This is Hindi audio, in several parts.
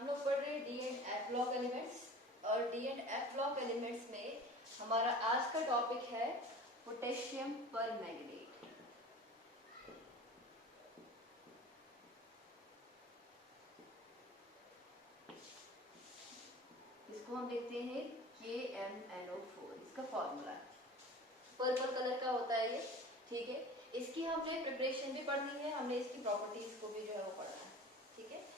हम लोग पढ़ रहे हैं D and F block elements और D and F block elements में हमारा आज का टॉपिक है पोटेशियम परमैंगनेट। इसको हम देखते हैं KMnO4, इसका फॉर्मूला पर्पल कलर का होता है ये, ठीक है। इसकी हमने प्रिपरेशन भी पढ़नी है, हमने इसकी प्रॉपर्टीज को भी जो है वो पढ़ना है, ठीक है।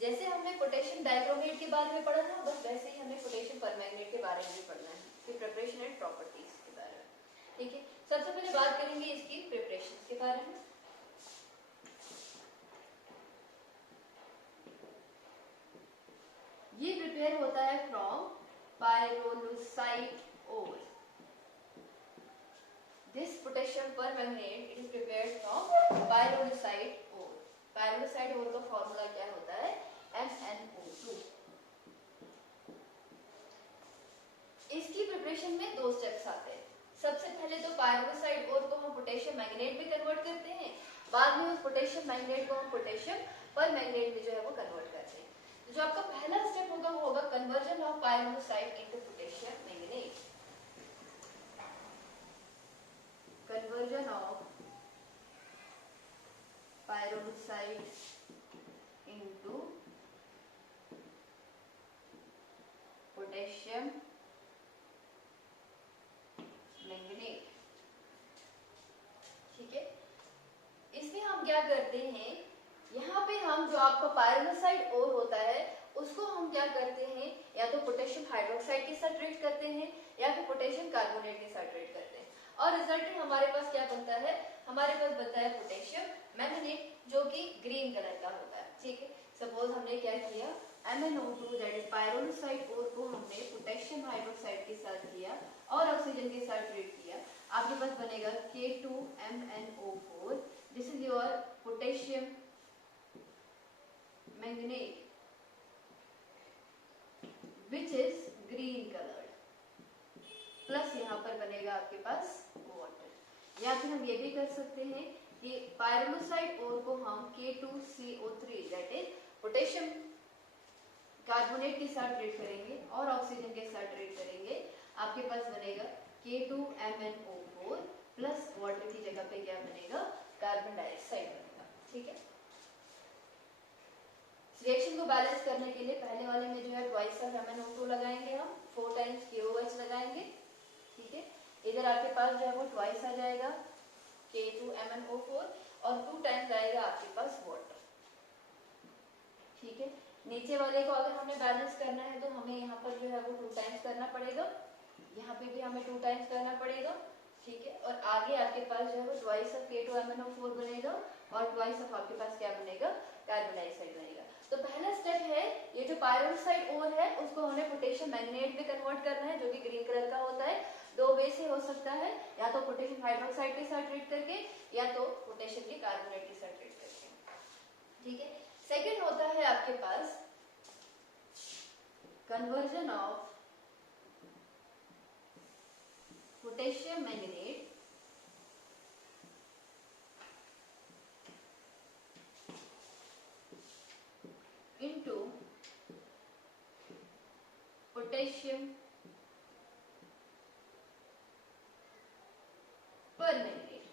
जैसे हमने पोटेशियम डाइक्रोमेट के बारे में पढ़ा था, बस वैसे ही हमें पोटेशियम परमैंगनेट के बारे में भी पढ़ना है, इसकी प्रिपरेशन एंड प्रॉपर्टीज के बारे में, ठीक है। सबसे पहले बात करेंगे इसकी प्रिपरेशन के बारे में। ये प्रिपेयर होता है from pyrolusite ore. This potassium permanganate it is prepared from pyrolusite ore. Pyrolusite ore का फॉर्मूला क्या होता है? MnO2। इसकी प्रिपरेशन में दो स्टेप्स आते हैं। सबसे पहले तो पायरोलुसाइट ओर को हम पोटेशियम मैंगनेट में कन्वर्ट करते हैं, बाद में उस पोटेशियम मैंगनेट को हम पोटेशियम परमैंगनेट में जो है वो कन्वर्ट करते हैं। तो जो आपका पहला स्टेप होगा वो होगा conversion of pyrolusite into potassium manganate. Conversion of pyrolusite into potassium manganate, ठीक है। इसमें हम क्या करते हैं, यहाँ पे हम जो आपका पायरोलुसाइट ओर होता है उसको हम क्या करते हैं, या तो पोटेशियम हाइड्रोक्साइड के साथ ट्रीट करते हैं या फिर पोटेशियम कार्बोनेट के साथ ट्रीट करते हैं, और रिजल्ट में हमारे पास क्या बनता है, हमारे पास बनता है पोटेशियम मैंगनेट जो कि ग्रीन कलर का होता है, ठीक है। सपोज हमने क्या किया, MnO2 दैट इज पायरोलुसाइट ओर को हमने पोटेशियम हाइड्रोक्साइड के साथ किया और ऑक्सीजन के साथ ट्रीट किया, आपके पास बनेगा K2MnO4। This is your potassium manganate which is green colour, plus यहाँ पर बनेगा आपके पास वाटर। या फिर हम ये भी कर सकते हैं कि पायरोलुसाइट ओर को हम K2CO3 that is potassium carbonate के साथ ट्रीट करेंगे और ऑक्सीजन के साथ ट्रीट करेंगे, आपके पास बनेगा K2MnO4 प्लस वाटर की जगह पे क्या बनेगा, कार्बन डाइऑक्साइड बनेगा, ठीक है। रिएक्शन को बैलेंस करने के लिए पहले वाले में जो है ट्वाइस ऑफ MnO2 लगाएंगे, हम 4 टाइम्स KOH लगाएंगे, ठीक है। इधर आपके पास जो है वो ट्वाइस आ जाएगा K2MnO4 और 2 टाइम्स आएगा आपके पास वाटर, ठीक है। नीचे वाले को अगर हमें बैलेंस करना है तो हमें यहाँ पर जो है वो 2 टाइम्स करना पड़ेगा, यहाँ पे भी हमें 2 टाइम्स करना पड़ेगा, ठीक है। और आगे आपके पास जो है वो ट्वाइस ऑफ K2MnO4 बनेगा और ट्वाइस ऑफ आपके पास क्या बनेगा, कार्बन डाइऑक्साइड बनेगा। तो पहला स्टेप है, ये जो पायरोलुसाइट ओर है उसको हमें पोटेशियम मैंगनेट में कन्वर्ट करना है जो कि ग्रीन कलर का होता है। दो वे से हो सकता है, या तो पोटेशियम हाइड्रोक्साइड के साथ ट्रीट करके या तो पोटेशियम के कार्बोनेट के साथ ट्रीट करके, ठीक है। सेकंड होता है आपके पास conversion of potassium manganate into potassium permanganate.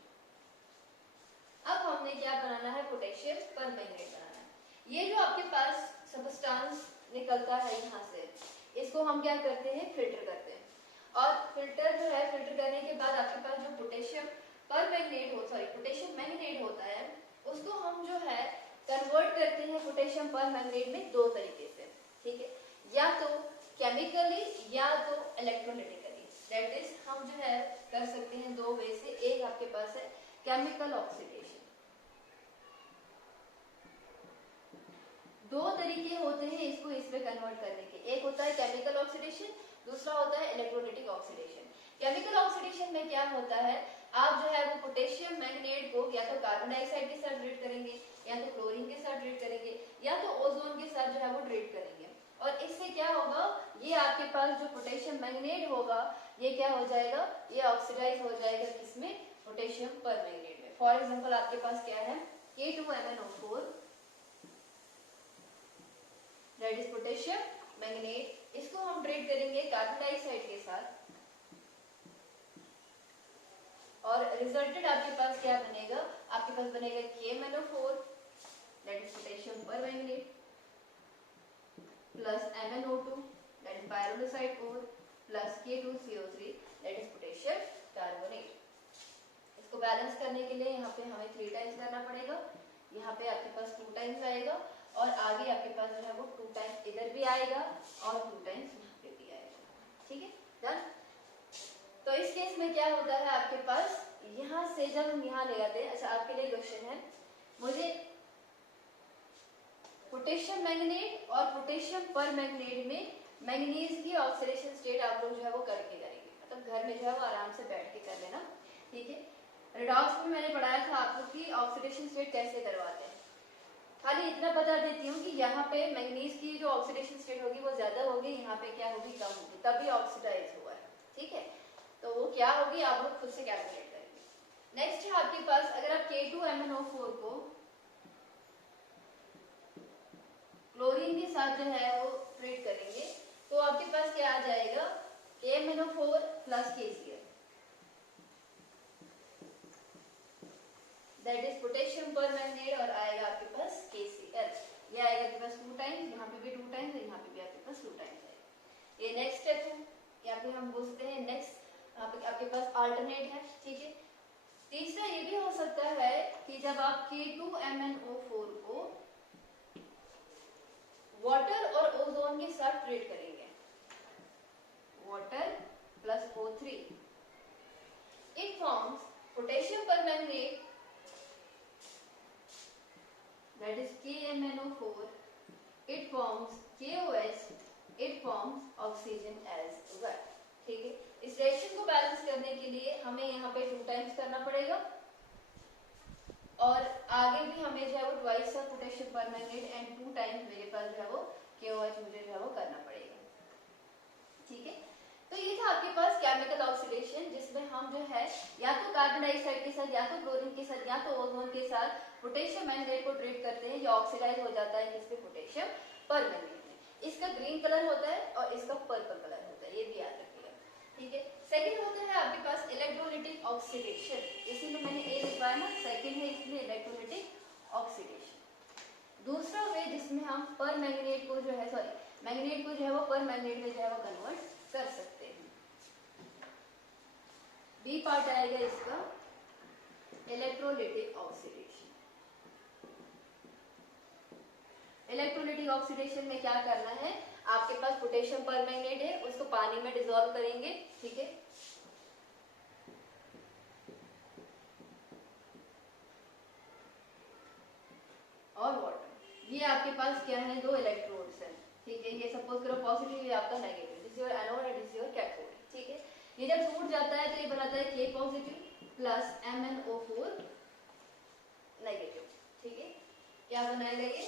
अब हमने क्या बनाना है, पोटेशियम परमैंगनेट बनाना है। ये जो आपके पास सबस्टांस निकलता है यहाँ से, इसको हम क्या करते हैं, फिल्टर करते हैं, और फिल्टर जो है, फिल्टर करने के बाद आपके पास जो पोटेशियम परमैंगनेट हो सॉरी पोटेशियम मैंगनेट होता है उसको हम जो है कन्वर्ट करते हैं पोटेशियम परमैंगनेट में दो तरीके से, ठीक है। या तो केमिकली या तो इलेक्ट्रोलिटिकली, दैट इज हम जो है कर सकते हैं दो वे से। एक आपके पास है केमिकल ऑक्सीडेशन, दो तरीके होते हैं इसको इसमें कन्वर्ट करने के, एक होता है केमिकल ऑक्सीडेशन, दूसरा होता है इलेक्ट्रोलिटिक ऑक्सीडेशन। केमिकल ऑक्सीडेशन में क्या होता है, आप जो है वो पोटेशियम मैंगनेट को या तो कार्बन डाइऑक्साइड के साथ ट्रीट करेंगे या तो क्लोरीन के साथ ट्रीट करेंगे या तो ओजोन के साथ जो है वो ट्रीट करेंगे, और इससे क्या होगा, ये आपके पास जो पोटेशियम मैंगनेट होगा ये क्या हो जाएगा, ये ऑक्सीडाइज हो जाएगा किसमें, पोटेशियम परमैंगनेट में। फॉर एग्जांपल आपके पास क्या है, K2MnO4 that is potassium manganate. इसको हम ट्रीट करेंगे कार्बन डाइऑक्साइड के साथ और रिजल्टेड आपके पास क्या बनेगा, आपके पास बनेगा KMnO4 that is potassium permanganate plus MnO2 that is pyrolusite ore plus K2CO3 that is potassium carbonate. इसको बैलेंस करने के लिए यहाँ पे हमें 3 टाइम्स करना पड़ेगा, यहाँ पे आपके पास 2 टाइम्स आएगा और आगे आपके पास जो है वो 2 टाइम्स इधर भी आएगा और 2 टाइम्स यहाँ पे भी आएगा। ठीक है, डन। तो इस केस में क्या होता है आपके पास, यहाँ से जब हम यहाँ ले आते हैं, अच्छा आपके लिए क्वेश्चन है, मुझे पोटेशियम मैंगनेट और पोटेशियम परमैंगनेट में मैंगनीज की ऑक्सीडेशन स्टेट आप लोग जो है वो करके करेंगे, मतलब घर में जो है वो आराम से बैठ के कर लेना। ठीक है, रेडॉक्स में मैंने पढ़ाया था आप लोग की ऑक्सीडेशन स्टेट कैसे करवाते हैं। खाली इतना बता देती हूँ कि यहाँ पे मैंगनीज की जो ऑक्सीडेशन स्टेट होगी वो ज्यादा होगी, यहाँ पे क्या होगी, कम होगी, तभी ऑक्सीडाइज हुआ है। ठीक है, तो वो क्या होगी आप लोग खुद से कैलकुलेट करेंगे। नेक्स्ट है आपके पास, अगर आप K2MnO4 को क्लोरीन के साथ जो है वो ट्रीट करेंगे तो आपके पास क्या आ जाएगा, KMnO4 plus KCl that is potassium permanganate और आएगा आपके पास KCl। ये आएगा आपके पास 2 टाइम्स, यहाँ पे भी 2 टाइम्स और यहाँ पे भी आपके पास 2 टाइम्स आएगा। ये नेक्स्ट स्टेप है, यहाँ पे हम बोलते हैं नेक्स्ट आपके पास अल्टरनेट है। ठीक है, तीसरा ये भी हो सकता है कि जब आप K2MnO4 को वाटर और ओजोन के साथ ट्रीट करेंगे, water plus O3 it forms potassium permanganate that is KMnO4, it forms KOH, it forms oxygen as well। ठीक है, इस रिएक्शन को बैलेंस करने के लिए हमें यहाँ पे 2 टाइम्स करना पड़ेगा और आगे भी हमें जो है वो twice of potassium permanganate and 2 times मेरे पास जो है वो KOH मुझे जो है वो करना पड़ेगा। ठीक है, तो ये था आपके पास केमिकल ऑक्सीडेशन, जिसमें हम जो है या तो कार्बन डाइऑक्साइड के साथ या तो क्लोरीन के साथ या तो ओजोन के साथ पोटेशियम मैंगनेट को ट्रीट करते हैं। ये ऑक्सीडाइज हो जाता है किसमें, पोटेशियम परमैंगनेट में। इसका ग्रीन कलर होता है और इसका पर्पल कलर होता है, ये भी याद रखिएगा। ठीक है, सेकंड होता है आपके पास इलेक्ट्रोलाइटिक ऑक्सीडेशन, इसीलिए मैंने ए लिखवाया ना, सेकंड है इसमें इलेक्ट्रोलाइटिक ऑक्सीडेशन। दूसरा वे जिसमें हम परमैंगनेट को जो है मैंगनेट को जो है वो परमैंगनेट में जो है वो कन्वर्ट कर सकते हैं। बी पार्ट आएगा इसका इलेक्ट्रोलाइटिक ऑक्सीडेशन। इलेक्ट्रोलाइटिक ऑक्सीडेशन में क्या करना है, आपके पास पोटेशियम परमैंगनेट है, उसको पानी में डिसॉल्व करेंगे। ठीक है, और वाटर, ये आपके पास क्या है, 2 इलेक्ट्रोड्स हैं। ठीक है, ये सपोज करो पॉजिटिव, ये आपका negative, this is your anode and this is your cathode. ठीक है, ये जब टूट जाता है तो ये बनाता है K positive plus MnO4 negative. ठीक है, क्या बनाएगा ये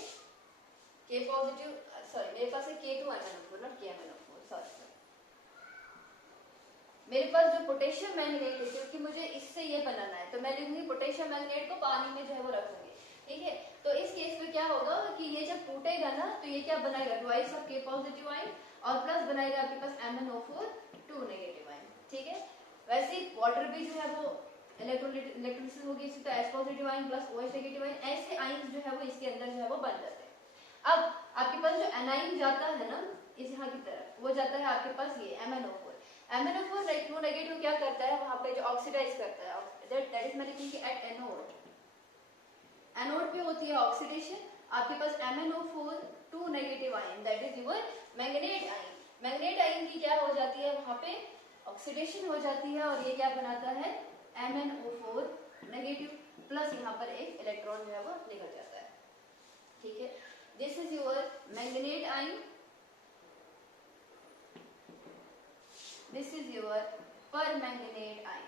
K पॉजिटिव, सॉरी मेरे पास है K2MnO4 नॉट KMnO4, सॉरी मेरे पास जो पोटेशियम मैंगनेट है, क्योंकि मुझे इससे ये बनाना है तो मैं लिखूंगी पोटेशियम मैंगनेट को पानी में जो है वो रखूंगी। ठीक है, तो इस केस में क्या होगा कि ये जब टूटेगा ना तो ये क्या बनाएगा, twice of K positive ion और प्लस बनाएगा आपके पास MnO4 2 नेगेटिव आयन। ठीक है, वैसे वाटर भी जो है वो इलेक्ट्रोलिसिस होगी, इससे तो H positive ion plus OH negative ion, ऐसे आयन जो है वो इसके अंदर जो है वो बन जाते हैं। अब आपके पास जो एनाइन जाता है ना इस यहाँ की तरफ, वो जाता है आपके पास ये MnO4 नेगेटिव क्या करता है, वहां पे जो ऑक्सीडाइज करता है, दैट इज मैं लिखूंगी एट एनोड, एनोड पे होती है ऑक्सीडेशन। आपके पास MnO4 2 negative ion that is your manganate ion. Manganate ion की क्या हो जाती है, वहां पे ऑक्सीडेशन हो जाती है और ये क्या बनाता है MnO4 नेगेटिव प्लस यहाँ पर एक इलेक्ट्रॉन जो है वो निकल जाता है। ठीक है, this is your manganate ion, this is your permanganate ion,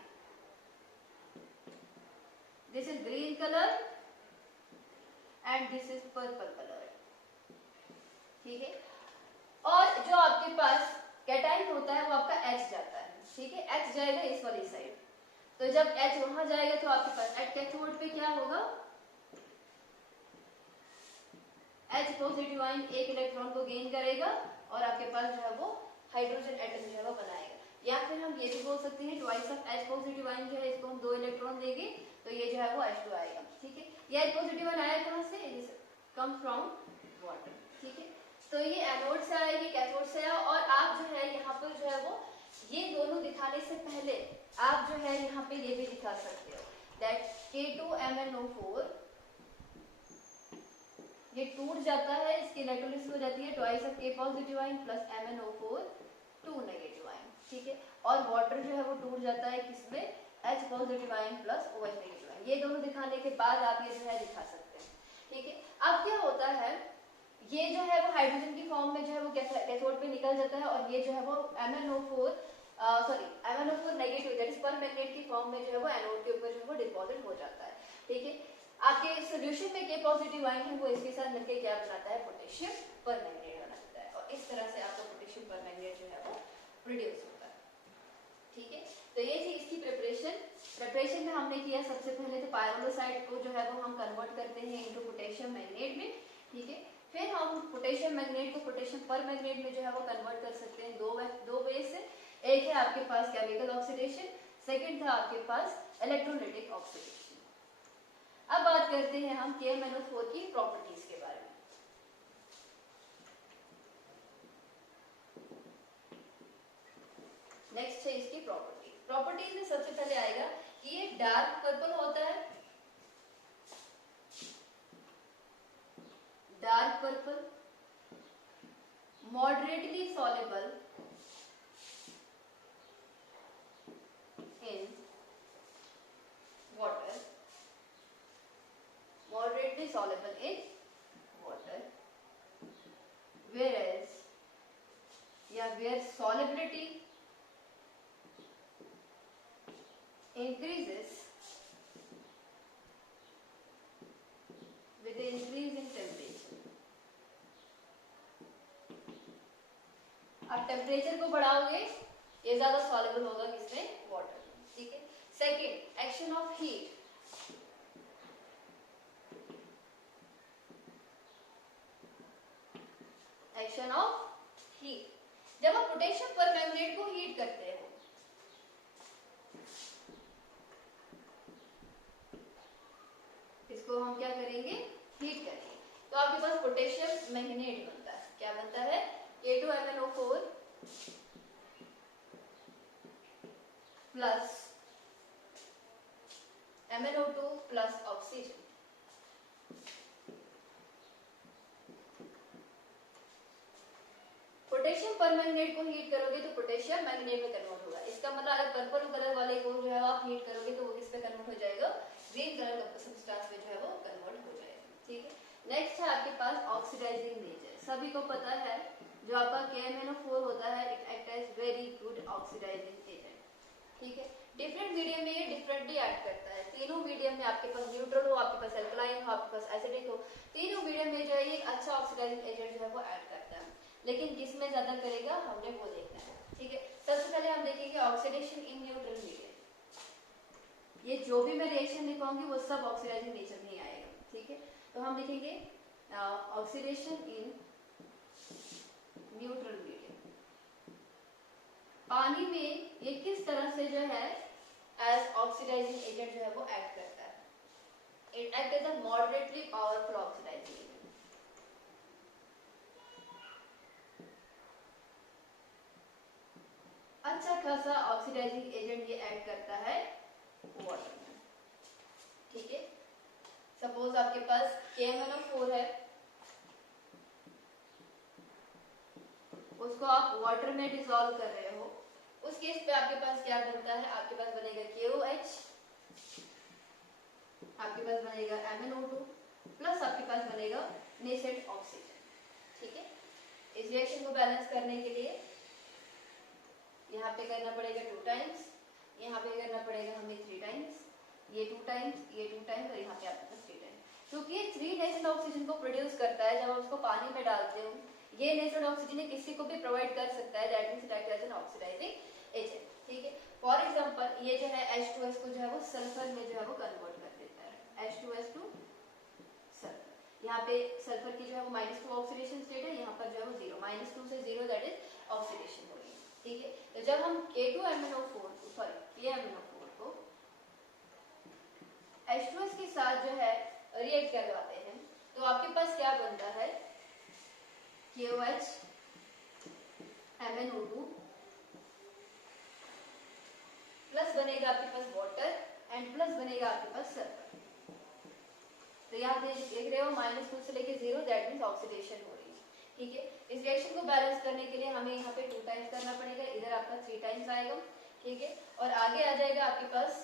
this is green color and this is purple color। ठीक है, और जो आपके पास कैटाइन होता है वो आपका H जाता है। ठीक है, H जाएगा इस वाली साइड, तो जब H वहां जाएगा तो आपके पास एट कैथोड पे क्या होगा, H पॉजिटिव आयन एक इलेक्ट्रॉन को गेन करेगा और आपके पास जो है वो हाइड्रोजन एटम जो है वो बनाएगा। या फिर हम ये भी बोल सकते हैं twice of H positive ion जो है इसको हम 2 इलेक्ट्रॉन देंगे तो ये जो है वो H2 आएगा। ठीक है, ये H पॉजिटिव आयन आया कहां से? It is come from water. ठीक है, तो ये एनोड से आया, ये कैथोड से आया। और आप जो है यहाँ पर जो है वो ये दोनों दिखाने से पहले आप जो है यहाँ पे ये भी दिखा सकते हो दैट K2MnO4 ये टूट जाता है, इसकी इलेक्ट्रोलिसिस हो जाती है twice of K positive ion plus MnO4 2 negative ion. ठीक है, और वाटर जो है वो टूट जाता है किसमें? H positive ion plus OH negative ion. ये दोनों दिखाने के बाद आप ये जो है दिखा सकते हैं। ठीक है, अब क्या होता है ये जो है वो हाइड्रोजन की फॉर्म में जो है वो कैथोड पे निकल जाता है और ये जो है वो MnO4 negative that is permanganate की फॉर्म में जो है वो एनोड के ऊपर जो है वो डिपॉजिट हो जाता है। ठीक है, आपके सॉल्यूशन में K पॉजिटिव आयन है वो इसके साथ मिलकर क्या बनाता है? पोटेशियम परमैंगनेट बनाता है और इस तरह से आपका पोटेशियम परमैंगनेट जो है वो प्रोड्यूस होता है। ठीक है, तो ये थी इसकी प्रिपरेशन में हमने किया सबसे पहले तो पायरोलोसाइड को जो है वो हम कन्वर्ट करते हैं इनटू पोटेशियम मैग्नेट में। ठीक है, फिर हम पोटेशियम मैग्नेट को पोटेशियम परमैंगनेट में जो है वो कन्वर्ट कर सकते हैं दो वे से। एक है आपके पास केमिकल ऑक्सीडेशन, सेकंड था आपके पास इलेक्ट्रोलाइटिक ऑक्सीडेशन। अब बात करते हैं हम KMnO4 की प्रॉपर्टीज के बारे में। नेक्स्ट है इसकी प्रॉपर्टीज में सबसे पहले आएगा कि ये डार्क पर्पल होता है, dark purple, moderately soluble in water, moderately soluble in water, whereas where solubility increases with the increase in temperature। आप टेम्परेचर को बढ़ाओगे ये ज्यादा सॉल्युबल होगा किसमें? वाटर। ठीक है, second action of heat, action of heat. जब आप पोटेशियम परमैंगनेट को हीट करते हो इसको हम क्या करेंगे? हीट करेंगे तो आपके पास पोटेशियम मैग्नेट बनता है। क्या बनता है? K2MnO4 plus MnO2 plus oxygen. Potassium permanganate को हीट करोगे तो पोटेशियम मैग्नेट में कन्वर्ट होगा। इसका मतलब अगर पर्पल कलर वाले को जो है आप हीट करोगे तो वो किस पे कन्वर्ट हो जाएगा? ग्रीन कलर का सब्सटेंस में जो है वो कन्वर्ट हो जाएगा। ठीक है, नेक्स्ट है आपके पास ऑक्सीडाइजिंग नेचर। सभी को पता है जो आपका KMnO4 होता है it act as very good oxidising agent. ठीक है, डिफरेंट मीडियम में ये डिफरेंटली एक्ट करता है। तीनों मीडियम में आपके पास न्यूट्रल हो, आपके पास एल्कलाइन हो, आपके पास एसिडिक हो, तीनों मीडियम में जो है ये अच्छा ऑक्सीडाइजिंग एजेंट जो है वो ऐड करता है। लेकिन किसमें ज्यादा करेगा हमने वो देखना है। ठीक है, सबसे पहले हम देखेंगे ऑक्सीडेशन इन न्यूट्रल मीडियम। ये जो भी मैं रिएक्शन लिखवाऊंगी वो सब ऑक्सीडाइजिंग नेचर में ही आएगा। ठीक है, तो हम लिखेंगे ऑक्सीडेशन इन न्यूट्रल मीडियम। पानी में ये किस तरह से जो है एज ऑक्सीडाइजिंग एजेंट जो है वो एक्ट करता है? It act as a moderately powerful oxidising agent. अच्छा खासा ऑक्सीडाइजिंग एजेंट ये ऐड करता है वाटर में। ठीक है, सपोज आपके पास KMnO4 है, उसको आप वाटर में डिसॉल्व कर रहे हो, उस केस पे आपके पास क्या बनता है? आपके पास बनेगा KOH, आपके पास बनेगा MnO2 प्लस आपके पास बनेगा नेसेंट ऑक्सीजन। ठीक है, इस रिएक्शन को बैलेंस करने के लिए यहाँ पे करना पड़ेगा 2 टाइम्स, यहाँ पे करना पड़ेगा हमें 3 टाइम्स, ये 2 टाइम्स, ये 2 टाइम्स और यहाँ पे आपके पास 3 टाइम्स। क्योंकि ये 3 नेसेंट ऑक्सीजन को प्रोड्यूस करता है। जब आप उसको पानी में डालते हो ये नेसेंट ऑक्सीजन किसी को भी प्रोवाइड कर सकता है, that means it act as an oxidising agent. ठीक है, फॉर एग्जांपल ये जो है H2S को जो है वो सल्फर में जो है वो कन्वर्ट कर देता है, H2S टू सल्फर। यहाँ पे सल्फर की जो है वो -2 ऑक्सीडेशन स्टेट है, यहाँ पर जो है वो 0, -2 से 0 दैट इज ऑक्सीडेशन हो रही है, ठीक है। तो जब हम K2MnO4 सॉरी KMnO4 को H2S के साथ जो है रिएक्ट करवाते हैं तो आपके पास क्या बनता है, KOH MnO2 प्लस बनेगा आपके पास वाटर एंड प्लस बनेगा आपके पास सल्फर। तो यहाँ देख रहे हो -2 से लेके 0 दैट मींस ऑक्सीडेशन हो रही है, ठीक है। इस रिएक्शन को बैलेंस करने के लिए हमें यहाँ पे 2 टाइम्स करना पड़ेगा, इधर आपका 3 टाइम्स आएगा, ठीक है। और आगे आ जाएगा आपके पास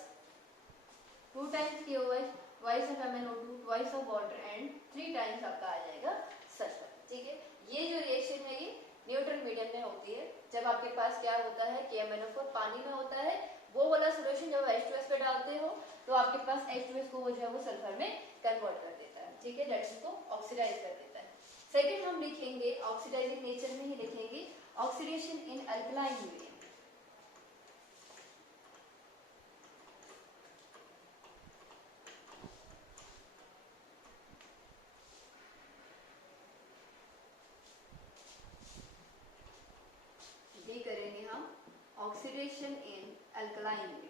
2 times KOH, twice of MnO2, twice of water and 3 times आपका आ जाएगा सल्फर, ठीक है। ये जो रिएक्शन है ये न्यूट्रल मीडियम में होती है। जब आपके पास क्या होता है, KMnO4 पानी में होता है, वो वाला सॉल्यूशन जब H2S पे डालते हो तो आपके पास H2S को वो जो है वो सल्फर में कन्वर्ट कर देता है, ठीक है, दैट को ऑक्सीडाइज कर देता है। सेकंड हम लिखेंगे ऑक्सीडाइजिंग नेचर में ही लिखेंगे ऑक्सीडेशन इन अल्कलाइन मीडियम। भी करेंगे हम ऑक्सीडेशन इन अल्कलाइन मीडियम।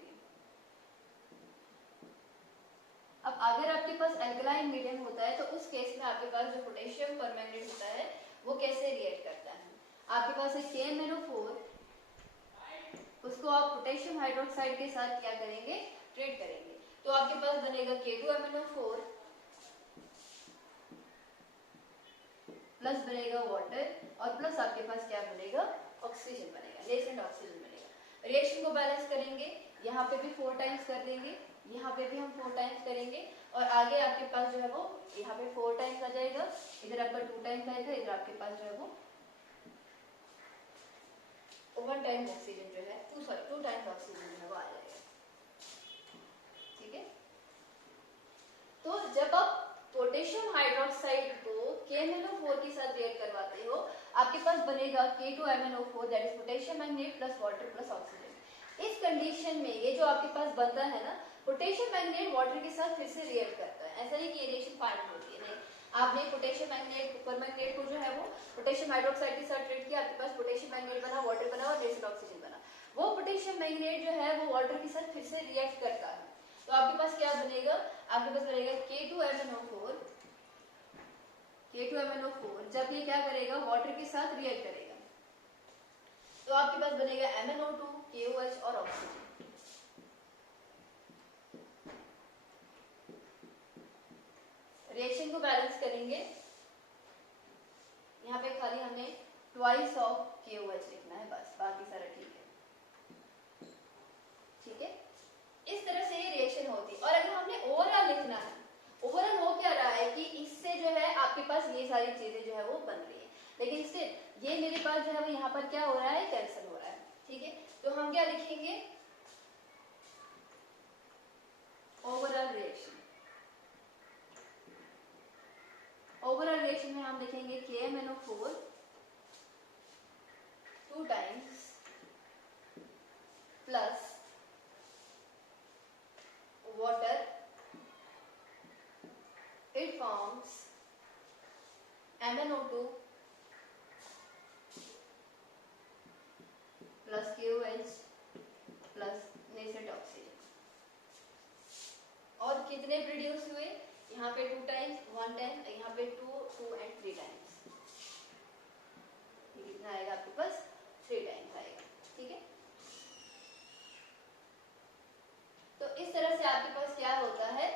अब अगर आपके पास अल्कलाइन मीडियम होता है तो उस केस में आपके पास जो पोटेशियम परमैंगनेट होता है वो कैसे रिएक्ट करता है, आपके पास एक KMnO4, उसको आप पोटेशियम हाइड्रोक्साइड के साथ क्या करेंगे, ट्रीट करेंगे। तो आपके पास बनेगा K2MnO4 प्लस बनेगा वाटर और प्लस आपके पास क्या बनेगा, ऑक्सीजन बनेगा, नेसेंट ऑक्सीजन बनेगा। रिएक्शन को बैलेंस करेंगे, यहाँ पे भी 4 टाइम्स कर देंगे, यहाँ पे भी हम 4 टाइम्स करेंगे और आगे आपके पास जो है वो यहाँ पे 4 टाइम्स आ जाएगा, इधर आपका 2 टाइम्स आएगा, इधर आपके पास जो है वो 1 टाइम ऑक्सीजन जो है 2 टाइम्स ऑक्सीजन जो है वो आ जाएगा, ठीक है। तो जब आप पोटेशियम हाइड्रोक्साइड को KMnO4 के साथ रिएक्ट करवाते हो आपके पास बनेगा K2MnO4 that is potassium manganate plus water plus oxygen. इस कंडीशन में ये जो आपके पास बनता है ना, पोटेशियम मैंगनेट वाटर के साथ फिर से रिएक्ट करता है, ऐसा नहीं कि ये रिएक्शन फाइनल होती है, नहीं। आपने पोटेशियम मैंगनेट परमैंगनेट को जो है वो पोटेशियम हाइड्रोक्साइड के साथ ट्रीट किया, आपके पास पोटेशियम मैंगनेट बना, वाटर बना और नेसेंट ऑक्सीजन बना। वो पोटेशियम मैंगनेट जो है वो वाटर के साथ फिर से रिएक्ट करता है, तो आपके पास क्या बनेगा, आपके पास बनेगा K2MnO4 जब ये क्या करेगा, वाटर के साथ रिएक्ट करेगा तो आपके पास बनेगा MnO2, KOH और ऑक्सीजन। रिएक्शन को बैलेंस करेंगे, यहाँ पे खाली हमें ट्वाइस ऑफ KOH लिखना है बस, बाकी सारा ठीक है, ठीक है। इस तरह से ये रिएक्शन होती है। और अगर हमने ओवरऑल लिखना है, ओवरऑल हो क्या रहा है कि इससे जो है आपके पास ये सारी चीजें जो है वो बन रही है, लेकिन स्टिल ये मेरे पास जो है वो यहाँ पर क्या हो रहा है, कैंसिल हो रहा है, ठीक है। तो हम क्या लिखेंगे, ओवरऑल रिएक्शन। ओवरऑल रिएक्शन में हम लिखेंगे KMnO4 2 times plus water, it forms MnO2 plus KOH plus nascent oxygen। और कितने प्रोड्यूस हुए, यहाँ पे 2 टाइम्स 1 टाइम, यहाँ पे 2 एंड 3 टाइम्स, ये कितना आएगा आपके पास 3 टाइम्स आएगा, ठीक है। तो इस तरह से आपके पास क्या होता है,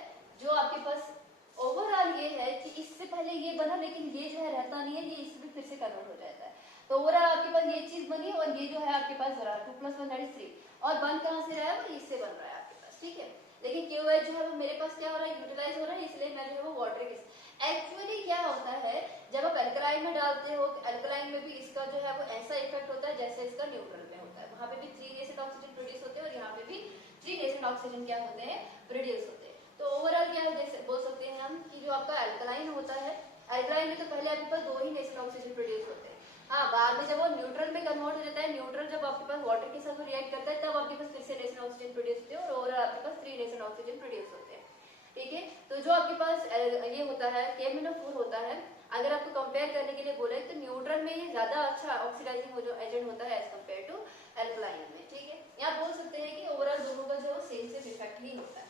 जो आपके पास ओवरऑल ये है कि इससे पहले ये बना लेकिन ये जो है रहता नहीं है, ये इसमें फिर से कन्वर्ट हो जाता है। तो ओवरऑल आपके पास ये चीज बनी और ये जो है आपके पास 2 + 1 = 3 और बन कहां से रहा है, वो इससे बन रहा है आपके पास, ठीक है। लेकिन KOH जो है वो मेरे पास क्या हो रहा है, यूटिलाइज हो रहा है, इसलिए मैं जो है वो वाटर के एक्चुअली क्या होता है जब आप अल्कलाइन में डालते हो, अल्कलाइन में भी इसका जो है वो ऐसा इफेक्ट होता है जैसे इसका न्यूट्रल में होता है, वहां पे भी 3 नेसेंट ऑक्सीजन प्रोड्यूस होते हैं और यहाँ पे भी 3 नेसेंट ऑक्सीजन क्या होते हैं, प्रोड्यूस होते हैं। तो ओवरऑल क्या बोल सकते हैं हम कि जो आपका अल्कलाइन होता है, अल्कलाइन में तो पहले आपके पास 2 ही नेसेंट ऑक्सीजन प्रोड्यूस होते हैं, हाँ बाद में जब वो न्यूट्रल में कन्वर्ट हो जाता है, न्यूट्रल जब आपके पास वाटर के साथ रिएक्ट करता है तब आपके पास फिर से नेसेंट ऑक्सीजन प्रोड्यूस होते हैं और ओवरऑल आपके पास 3 नेसेंट ऑक्सीजन प्रोड्यूस होते हैं, ठीक है। तो जो आपके पास ये होता है KMnO4 होता है, अगर आपको कंपेयर करने के लिए बोले तो न्यूट्रल में ये ज्यादा अच्छा ऑक्सीडाइजिंग जो एजेंट होता है एज कंपेयर टू एल्कलाइन में, ठीक है। या बोल सकते हैं कि ओवरऑल दोनों का जो सेम से इफेक्ट ही होता है,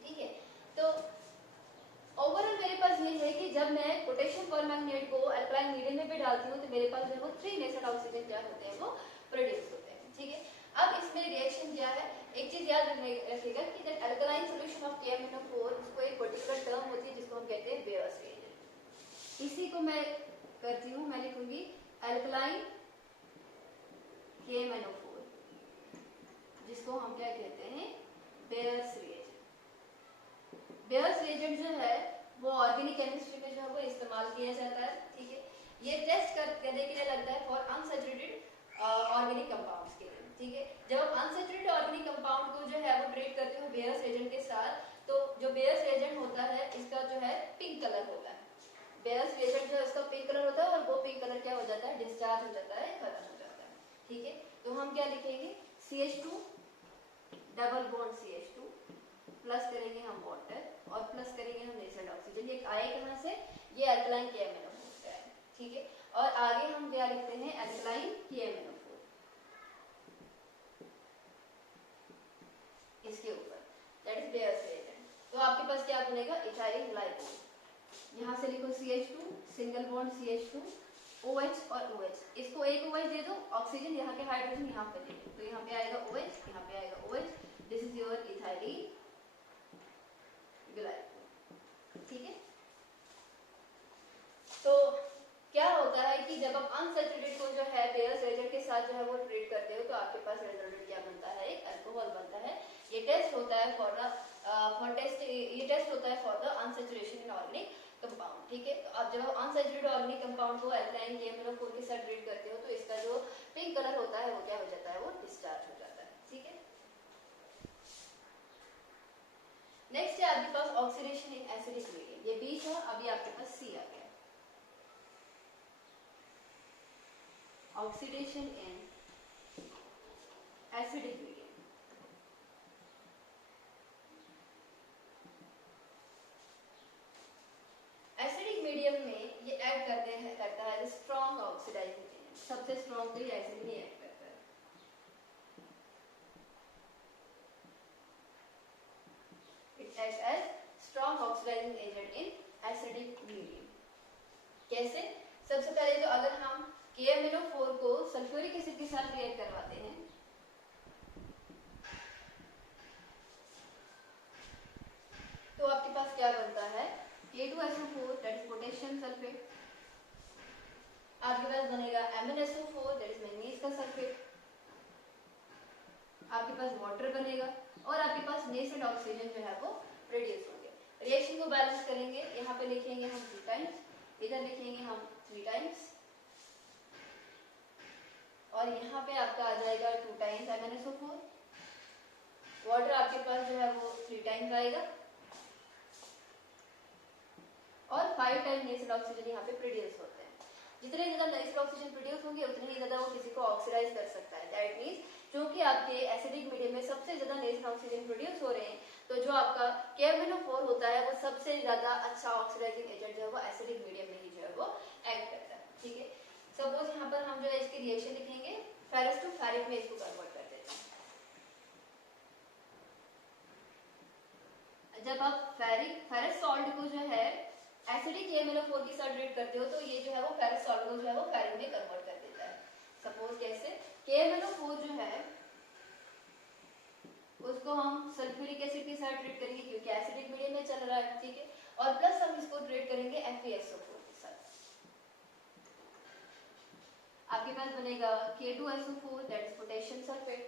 ठीक है। तो ओवरऑल मेरे पास ये है कि जब मैं पोटेशियम परमैंगनेट को अल्कलाइन मीडियम में भी डालती हूँ तो मेरे पास जो है वो 3 नेचुरल ऑक्सीजन क्या होते हैं वो प्रोड्यूस होते हैं, ठीक है। अब इसमें रिएक्शन क्या है, एक चीज याद रखिएगा कि that alkaline solution of KMnO4 उसको एक पर्टिकुलर टर्म होती है जिसको हम कहते हैं बेयर्स रिएजेंट। इसी को मैं करती हूँ, मैं लिखूंगी अल्कलाइन KMnO4 जिसको हम क्या कहते हैं बेयर्स रिएजेंट। बेयर्स रिएजेंट जो है वो ऑर्गेनिक केमिस्ट्री में जो है वो इस्तेमाल किया जाता है, ठीक है। ये टेस्ट करने के लिए लगता है फॉर अनसैचुरेटेड ऑर्गेनिक कंपाउंड्स के लिए, ठीक है। जब आप अनसैचुरेटेड ऑर्गेनिक कंपाउंड को जो है वो ट्रीट करते हो बेयर्स रिएजेंट के साथ, तो जो बेयर्स रिएजेंट होता है इसका जो है पिंक कलर होता है। बेयर्स रिएजेंट जो है इसका पिंक कलर होता है और वो पिंक कलर क्या हो जाता है, डिस्चार्ज हो जाता है, खत्म हो जाता है, ठीक है। तो हम क्या लिखेंगे CH2 double bond CH2 plus करेंगे हम वाटर और प्लस करेंगे हम नेचुरल ऑक्सीजन। ये आए कहां से, ये अल्कलाइन KMnO4 से है, ठीक है। और आगे हम क्या लिखते हैं अल्कलाइन KMnO4 इसके ऊपर, दैट इज बेयर्स रिएजेंट। तो आपके पास क्या बनेगा इथाइलिन ग्लाइकोल, यहां से लिखो CH2 single bond CH2 OH और OH, इसको एक OH दे दो, ऑक्सीजन यहाँ के हाइड्रोजन यहाँ पे दे दो, तो यहाँ पे आएगा OH, यहाँ पे आएगा OH, this is your ethylene glycol, ठीक है। तो क्या होता है कि जब आप अनसैचुरेटेड को जो है बेयर्स रिएजेंट के साथ जो है वो ट्रीट करते हो तो आपके पास रिजल्टेंट क्या बनता है, एक अल्कोहल बनता है। ये टेस्ट होता है for the unsaturation in organic compound, ठीक है। तो अब जब आप अनसैचुरेटेड ऑर्गेनिक कंपाउंड को अल्कलाइन KMnO4 के साथ ट्रीट करते हो तो इसका जो पिंक कलर होता है वो क्या हो जाता है, वो डिस्चार्ज हो जाता है, ठीक है। नेक्स्ट है आपके पास ऑक्सीडेशन इन एसिडिक मीडियम, ये बी था, अभी आपके पास सी आ गया, oxidation in acidic medium. Acidic medium में ये ऐड करता है स्ट्रॉन्ग ऑक्सीडाइजिंग एजेंट, सबसे स्ट्रॉन्ग तो ये एसिड ही ऐड करता है। It acts as strong oxidising agent in acidic medium. कैसे, सबसे पहले तो अगर हम KMnO4 को सल्फ्यूरिक एसिड के साथ रिएक्ट करवाते हैं तो आपके पास क्या बनता है K2SO4 that is potassium sulphate, आपके पास बनेगा MnSO4 दैट इज मैंगनीज का सल्फेट, आपके पास वाटर बनेगा और आपके पास नेचुरल ऑक्सीजन जो है वो प्रोड्यूस होंगे। रिएक्शन को बैलेंस करेंगे, यहाँ पे लिखेंगे हम 3 टाइम्स, इधर लिखेंगे हम 3 टाइम्स और यहाँ पे आपका आ जाएगा 2 टाइम्स MnSO4, वाटर आपके पास जो है वो 3 टाइम्स आएगा और 5 टाइम नेचुरल ऑक्सीजन यहाँ पे प्रोड्यूस होते हैं। जितने ज्यादा नेचुरल ऑक्सीजन प्रोड्यूस होंगे उतने ही ज्यादा वो किसी को ऑक्सीडाइज कर सकता है। दैट मींस क्योंकि आपके एसिडिक मीडियम में सबसे ज्यादा नेचुरल ऑक्सीजन प्रोड्यूस हो रहे हैं तो जो आपका KMnO4 होता है वो सबसे ज्यादा अच्छा ऑक्सीडाइजिंग एजेंट जो है वो एसिडिक मीडियम में ही जो है वो एक्ट करता है, ठीक है। सपोज यहाँ पर हम जो है इसकी रिएक्शन लिखेंगे फेरस टू फेरिक में इसको कन्वर्ट कर देते हैं। जब आप फेरस सॉल्ट को जो है एसिडिक KMnO4 के साथ ट्रीट करते हो तो ये जो है वो फेरस सॉल्ट को जो है वो फेरिक में कन्वर्ट कर देता है। सपोज कैसे, KMnO4 जो है उसको हम सल्फ्यूरिक एसिड के साथ ट्रीट करेंगे क्योंकि एसिडिक मीडियम में चल रहा है, ठीक है। और प्लस हम इसको ट्रीट करेंगे FeSO4 के साथ, आपके पास बनेगा K2SO4 that is potassium sulphate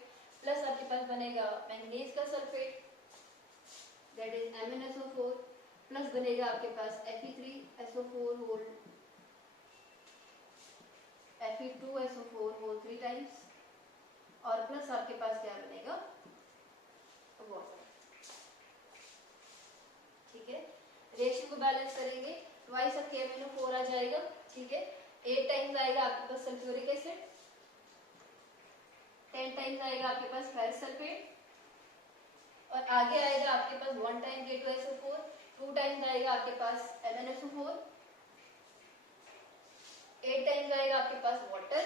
plus आपके पास बनेगा मैंगनीज का sulphate that is MnSO4 plus बनेगा आपके पास Fe3SO4 whole Fe2SO4 whole 3 times और प्लस आपके पास क्या बनेगा वाटर, ठीक है। रिएक्शन को बैलेंस करेंगे, ट्वाइस ऑफ KMnO4 आ जाएगा, ठीक है। 8 टाइम्स आएगा आपके पास सल्फ्यूरिक एसिड, 10 टाइम्स आएगा आपके पास फेरस सल्फेट और आगे आएगा आपके पास 1 टाइम K2SO4, 2 टाइम्स आएगा आपके पास MnSO4, 8 टाइम्स आएगा आपके पास वाटर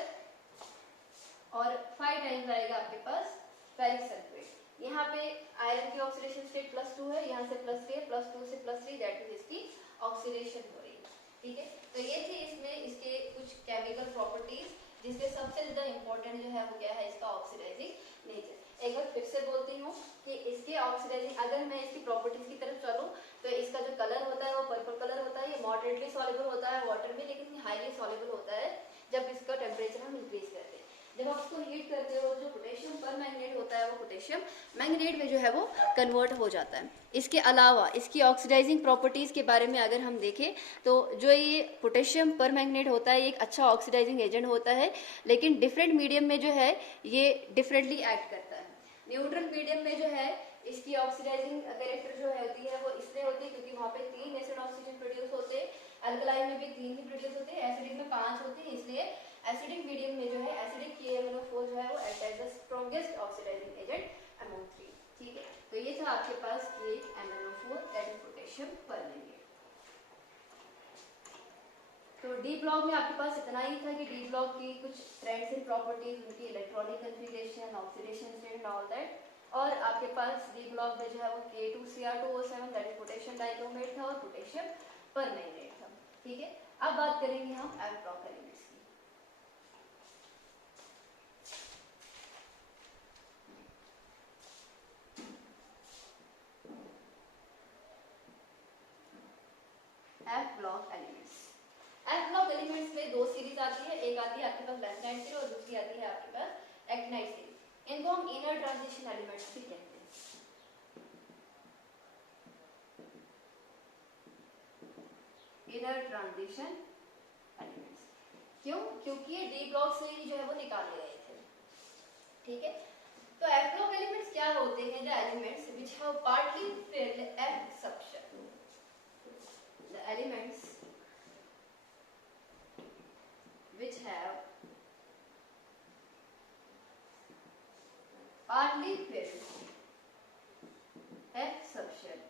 और 5 टाइम्स आएगा आपके पास फेरिक सल्फेट। यहाँ पे आयरन की ऑक्सीडेशन स्टेट +2 है, यहाँ से +3 है, +2 से +3 दैट इज इसकी ऑक्सीडेशन हो रही है। ठीक है, तो ये थे इसमें इसके कुछ केमिकल प्रॉपर्टीज, जिसके सबसे ज्यादा इंपॉर्टेंट जो है वो क्या है, इसका ऑक्सीडाइजिंग नेचर। एक बार फिर से बोलती हूँ कि इसके ऑक्सीडाइजिंग, अगर मैं इसकी प्रॉपर्टीज की तरफ चलूँ तो इसका जो कलर होता है वो पर्पल कलर होता है, ये मॉडरेटली सॉल्युबल होता है वाटर में, लेकिन हाईली सॉल्युबल होता है जब इसका टेम्परेचर हम इंक्रीज करते हैं। जब आप उसको हीट करते हो जो पोटेशियम परमैंगनेट होता है वो पोटेशियम मैंगनेट में जो है वो कन्वर्ट हो जाता है। इसके अलावा इसकी ऑक्सीडाइजिंग प्रॉपर्टीज़ के बारे में अगर हम देखें तो जो ये पोटेशियम परमैंगनेट होता है ये एक अच्छा ऑक्सीडाइजिंग एजेंट होता है, लेकिन डिफरेंट मीडियम में जो है ये डिफरेंटली एक्ट करता है। न्यूट्रल मीडियम में जो है इसकी ऑक्सीडाइजिंग कैरेक्टर जो होती है वो इसलिए होती है क्योंकि वहाँ पे 3 एसिड ऑक्सीजन प्रोड्यूस होते हैं, अल्कलाइन में भी 3 ही प्रोड्यूस होते हैं, एसिडिक में 5 होते हैं, इसलिए एसिडिक मीडियम में जो है एसिडिक KMnO4 जो है वो act as the strongest oxidising agent among 3। ठीक है, तो ये था आपके पास KMnO4 that is potassium permanganate. तो डी ब्लॉक में आपके पास इतना ही था कि डी ब्लॉक की कुछ ट्रेंड्स एंड प्रॉपर्टीज, उनकी electronic configuration, oxidation state and all that, और आपके पास डी ब्लॉक में जो है वो K2Cr2O7 that is potassium dichromate था और पोटेशियम परमैंगनेट था। ठीक है, अब बात करेंगे हम एफ ब्लॉक एलिमेंट्स की। F block elements, F block elements में 2 सीरीज आती है, एक आती है आपके पास लैंथेनाइट सीरीज और दूसरी आती है आपके पास एक्टिनाइट सीरीज। इनको हम इनर ट्रांजिशन एलिमेंट्स भी कहते हैं। इनर ट्रांजिशन एलिमेंट्स क्यों? क्योंकि ये डी ब्लॉक से ही जो है वो निकाले गए थे। ठीक है, तो एफ ब्लॉक एलिमेंट्स क्या होते हैं? The elements which have partly field F subshell, the elements which have partly filled F subshell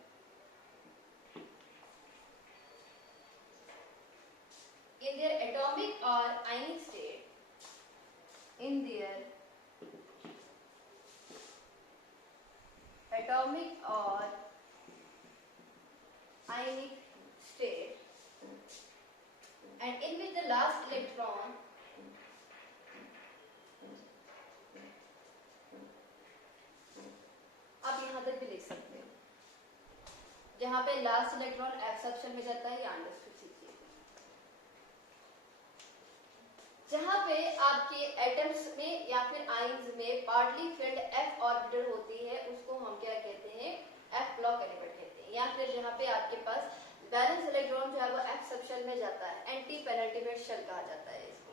in their atomic or ionic state, in their atomic or ionic state, and in which the last electron आप यहां तक भी लिख सकते हैं, जहां पे लास्ट इलेक्ट्रॉन एफ सबशेल में जाता है या अंडरस्टूड कीजिए। जहां पे आपके एटम्स में या फिर आयंस में पार्टली फिल्ड एफ ऑर्बिटल होती है उसको हम क्या कहते हैं? एफ ब्लॉक एलिमेंट कहते हैं। या फिर जहां पे आपके पास बैलेंस इलेक्ट्रॉन जो है वो एफ सबशेल में जाता है, एंटी पेनल्टीमेट शेल कहा जाता है इसको।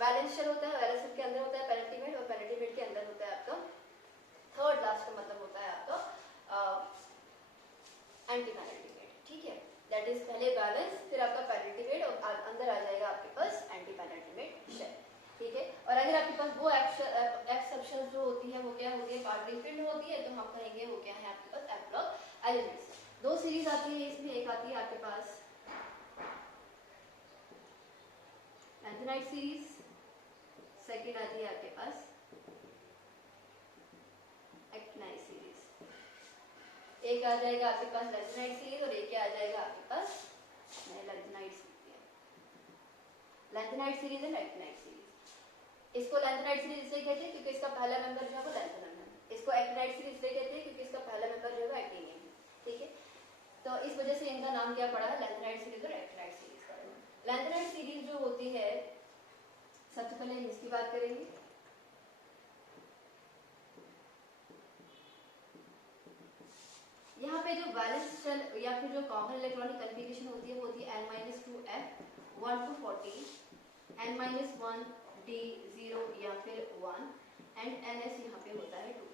बैलेंस शेल होता है, बैलेंस शेल के अंदर होता है पेनल्टीमेट और पेनल्टीमेट के अंदर होता है आपका थर्ड लास्ट का मतलब होता है आपका एंटी पेनल्टीमेट। ठीक है, दैट इज पहले बैलेंस फिर आपका पेनल्टीमेट और अंदर आ जाएगा आपके पास एंटी पेनल्टीमेट शेल। ठीक है, और अगर आपके पास वो एफ सबशेल जो होती है वो क्या होती है? पार्टली फिल्ड होती है, तो हम कहेंगे वो क्या है आपके पास एफ ब्लॉक एलिमेंट्स। 2 सीरीज आती है इसमें, एक आती है आपके पास लैंथेनाइट सीरीज, सेकंड आती है आपके पास एक्टिनाइट सीरीज। एक आ जाएगा आपके पास लैंथेनाइट सीरीज और एक क्या आ जाएगा आपके पास lanthanide series, lanthanide series and actinide series. इसको लैंथेनाइट सीरीज इसलिए कहते हैं क्योंकि इसका पहला मेंबर जो है वो लैंथेनम है। इसको एक्टिनाइट सीरीज इसलिए कहते हैं क्योंकि इसका पहला मेंबर जो है एक्टिनियम है। ठीक है, तो इस वजह से इनका नाम क्या पड़ा है? लैंथेनाइट सीरीज और एक्टिनाइट सीरीज पड़ा। लैंथेनाइट सीरीज जो होती है, सबसे पहले हम इसकी बात करेंगे। यहाँ पे जो बैलेंस शेल या फिर जो कॉमन इलेक्ट्रॉनिक कन्फिगरेशन होती है वो होती है n-2f 1 to 40, n-1 d0 या फिर 1 एंड ns यहाँ पे होता है 2।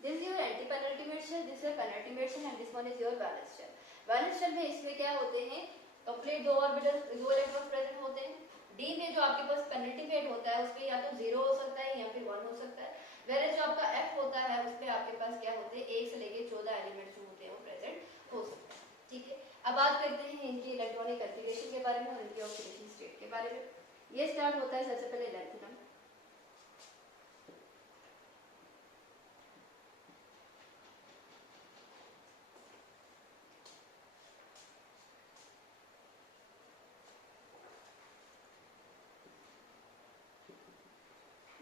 This is your antepenultimate shell, this is penultimate shell and this one is your valence shell. Valence shell में इसमें क्या होते हैं? कंप्लीट 2 ऑर्बिटल 2 इलेक्ट्रॉन्स प्रेजेंट होते हैं। डी में जो आपके पास पेनल्टीमेट होता है उसमें या तो 0 हो सकता है या फिर 1 हो सकता है, वेयर जो आपका एफ होता है उसपे आपके पास क्या होते हैं? 1 से लेके 14 एलिमेंट्स जो होते हैं वो प्रेजेंट हो सकते हैं। अब बात करते हैं इनकी इलेक्ट्रॉनिक कॉन्फ़िगरेशन के बारे में और इनकी ऑक्सीडेशन स्टेट के बारे में। ये स्टार्ट होता है सबसे पहले लैंथेनम।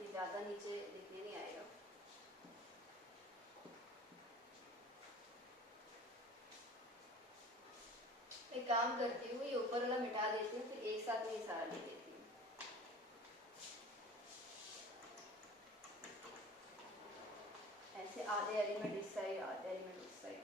ये ज्यादा नीचे दिखने नहीं आएगा। एक काम करती हूँ, ये ऊपर वाला मिटा देती हूँ, फिर एक साथ में ये सारा लिख देती हूँ। ऐसे आधे एलिमेंट इस साइड, आधे एलिमेंट उस साइड।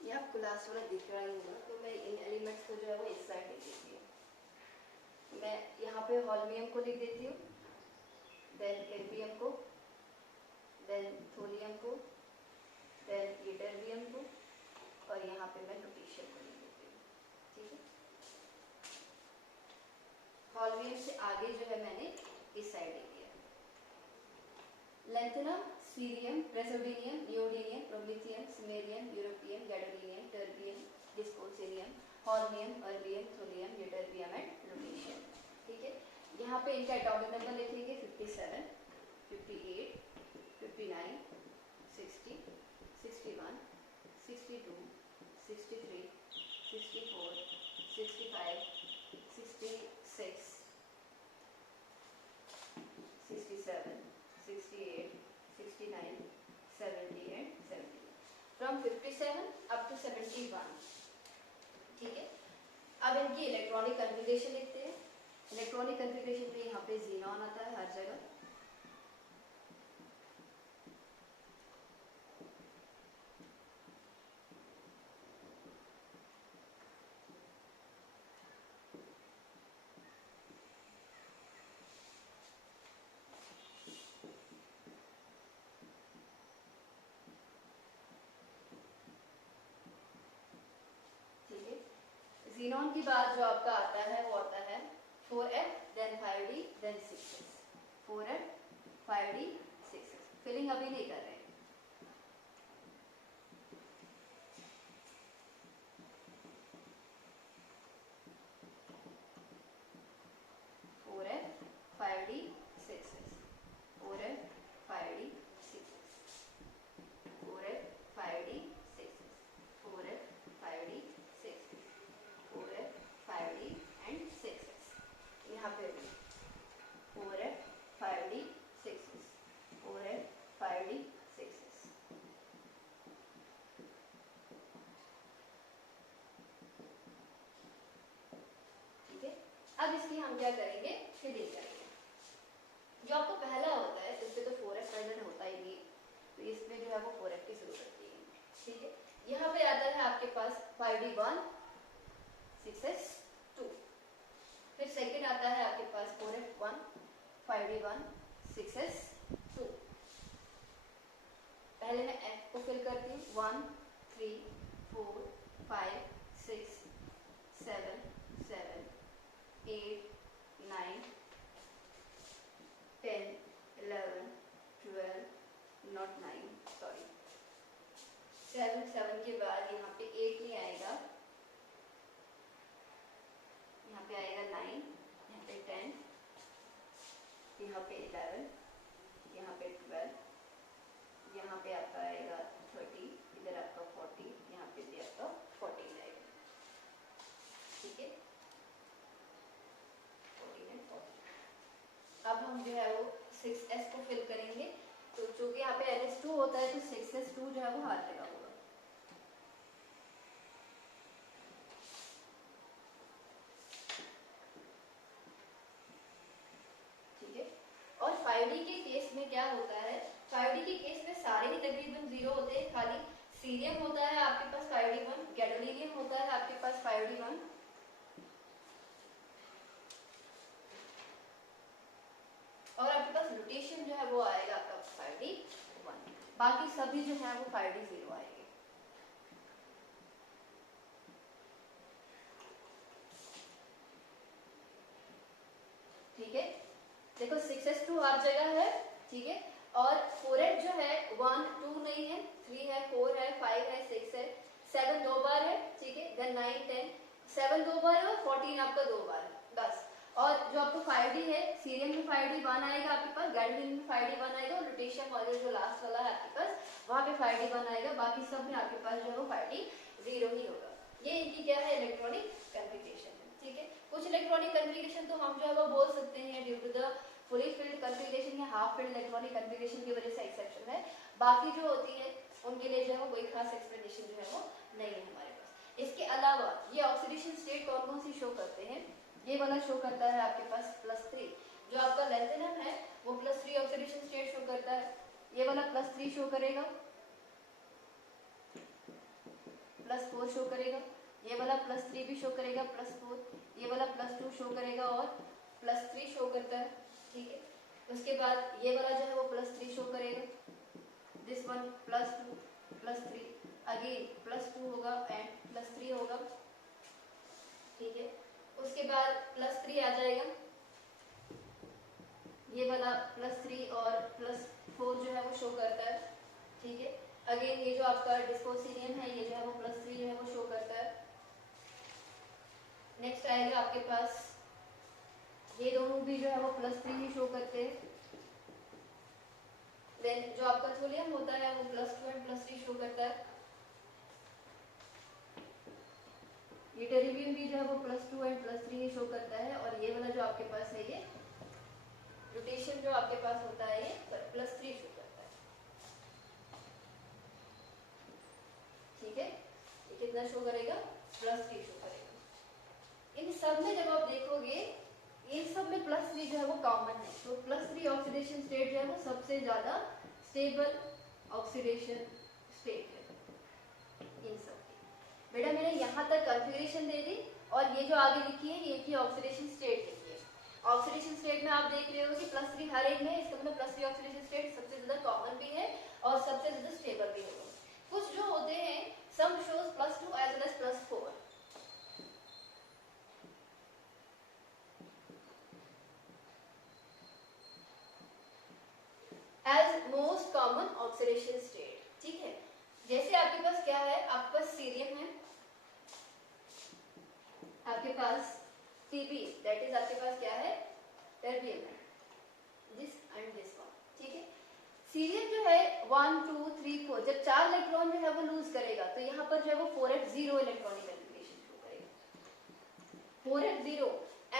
ये आपको लास्ट वाला दिख रहा ही होगा, तो मैं इन एलिमेंट्स को जो है वो इस साइड लिख देती हूँ। मैं यहाँ पे हॉल्मियम को लिख देती हूँ, देन एर्बियम को, देन थोलियम को, देन यटरबियम को, और यहाँ पे मैं लुटीशियम को लिख देती हूँ। ठीक है, हॉल्मियम से आगे जो है मैंने इस साइड लिख दिया। Lanthanum, cerium, praseodymium, neodymium, promethium, samarium, europium, gadolinium, terbium, dysprosium, holmium, erbium, thulium, ytterbium and lutetium. ठीक है, यहाँ पे इनका एटॉमिक नंबर लिखेंगे 57, 58, 59, 60, 61, 62, 63, 64, 65, 66, 67, 68, 69, 70 and 70. From 57 up to 71. ठीक है, अब इनकी इलेक्ट्रॉनिक कॉन्फ़िगरेशन लिखते हैं। इलेक्ट्रॉनिक कॉन्फ़िगरेशन में यहाँ पे ज़ीनॉन आता है हर जगह। ज़ीनॉन की बात जो आपका आता है वो आता है 4f, then 5d, then 6s। 4f, 5d, 6s। Filling अभी नहीं कर रहे हैं। अब इसकी हम क्या करेंगे, फिलिंग करेंगे। जो आपका पहला होता है इसमें तो 4f प्रेजेंट होता ही नहीं, तो इसमें जो है वो 4f की जरूरत नहीं है। ठीक है, यहाँ पे आता है आपके पास 5d1, 6s 2। फिर सेकंड आता है आपके पास 4f1, 5d1, 6s 2। पहले मैं f को फिल करती हूँ 1, 3, 4, 5, 6, 7, 8, 9, 10, 11, 12, not 9, सॉरी 7 के बाद यहाँ पे 8 नहीं आएगा, यहाँ पे आएगा 9, यहाँ पे 10, यहाँ पे 11, यहाँ पे 12, यहाँ पे आपका आएगा 30, इधर आपका 40, यहाँ पे भी आपका 14 आएगा। ठीक है, अब हम जो है वो 6s को फिल करेंगे। तो चूंकि यहाँ पे NH2 हो होता है तो 6s2 जो है वो हर जगह होगा। ठीक है, और 5D के केस में क्या होता है, 5D के केस में सारे ही तकरीबन 0 होते हैं, खाली सीरियम होता है आपके पास 5D1, गैडोलिनियम होता है आपके पास 5D1, और आपके पास लुटेशियम जो है वो आएगा आपका 5D1, बाकी सभी जो है वो 5D0 आएंगे। ठीक है, देखो 6s2 हर जगह है। ठीक है, और 4s जो है 1 2 नहीं है, 3 है, 4 है, 5 है, 6 है, 7 2 बार है। ठीक है, देन 9 10, 7 2 बार है और 14 आपका 2 बार है बस। और जो आपको 5D है, सीरियम में 5D1 आएगा आपके पास, गैडोलिनियम में 5D1 आएगा, और लुटेशियम वाले जो लास्ट वाला है आपके पास वहां पे 5D1 आएगा, बाकी सब में आपके पास जो है वो 5D0 ही होगा। ये इनकी क्या है, इलेक्ट्रॉनिक कॉन्फ़िगरेशन है। ठीक है, कुछ इलेक्ट्रॉनिक कॉन्फ़िगरेशन तो हम जो है वो बोल सकते हैं due to the fully filled configuration या हाफ फिल्ड इलेक्ट्रॉनिक कॉन्फ़िगरेशन की वजह से एक्सेप्शन है, बाकी जो होती है उनके लिए जो है वो कोई खास एक्सप्लेनेशन जो है वो नहीं है हमारे पास। इसके अलावा ये ऑक्सीडेशन स्टेट कौन कौन सी शो करते हैं, ये वाला शो करता है आपके पास +3, जो आपका लैंथेनम है वो +3 ऑक्सीडेशन स्टेट शो करता है, ये वाला +3 शो करेगा, +4 शो करेगा, ये वाला +3 भी शो करेगा, +4, ये वाला +2 शो करेगा और +3 शो करता है। ठीक है, उसके बाद ये वाला जो है वो +3 शो करेगा, दिस वन +2 +3, अगेन +2 होगा एंड +3 होगा। ठीक है, उसके बाद +3 आ जाएगा, ये वाला +3 और +4 जो है वो शो करता है। ठीक है, अगेन ये जो आपका डिस्पोसिलियम है ये जो है वो +3 जो है वो शो करता है। नेक्स्ट आएगा आपके पास, ये दोनों भी जो है वो +3 ही शो करते हैं। देन जो आपका थोलियम होता है वो +2 एंड +3 शो करता है। ये टेरिबियम भी जो है वो +2 एंड +3 ही शो करता है, और ये वाला जो आपके पास है ये लुटेशियम जो आपके पास होता है ये +3 शो करता है। ठीक है, ये कितना शो करेगा, +3 शो करेगा। इन सब में जब आप देखोगे इन सब में +3 जो है वो कॉमन है, तो +3 ऑक्सीडेशन स्टेट जो है वो सबसे ज्यादा स्टेबल ऑक्सीडेशन स्टेट है इन सब की। बेटा मैंने यहाँ तक कॉन्फ़िगरेशन दे दी, और ये जो आगे लिखी है ये की ऑक्सीडेशन स्टेट लिखी है। ऑक्सीडेशन स्टेट में आप देख रहे हो कि +3 हर एक में, इसका मतलब +3 ऑक्सीडेशन स्टेट सबसे ज्यादा कॉमन भी है और सबसे ज्यादा स्टेबल भी होगा। कुछ जो होते हैं some shows +2 as well as +4, as most common oxidation state. ठीक है, जैसे आपके पास क्या है, आपके पास सीरियम है, आपके पास Tb, दैट इज आपके पास क्या है, टर्बियम है, दिस एंड दिस वन। ठीक है, सीरियम जो है 1 2 3 4, जब 4 इलेक्ट्रॉन जो है वो लूज करेगा तो यहाँ पर जो है वो 4s0 इलेक्ट्रॉनिक कॉन्फ़िगरेशन शो करेगा। 4s0